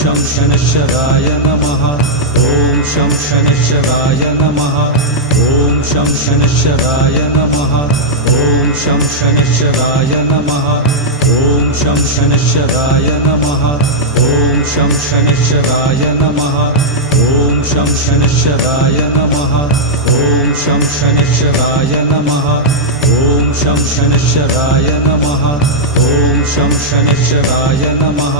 शं शनैश्चराय नमः। ॐ शं शनैश्चराय नमः। ॐ शं शनैश्चराय नमः। ॐ शं शनैश्चराय नमः। ॐ शं शनैश्चराय नमः। ॐ शं शनैश्चराय नमः। ॐ शं शनैश्चराय नमः। ॐ शं शनैश्चराय नमः। ॐ शं शनैश्चराय नमः। ॐ शं शनैश्चराय नमः।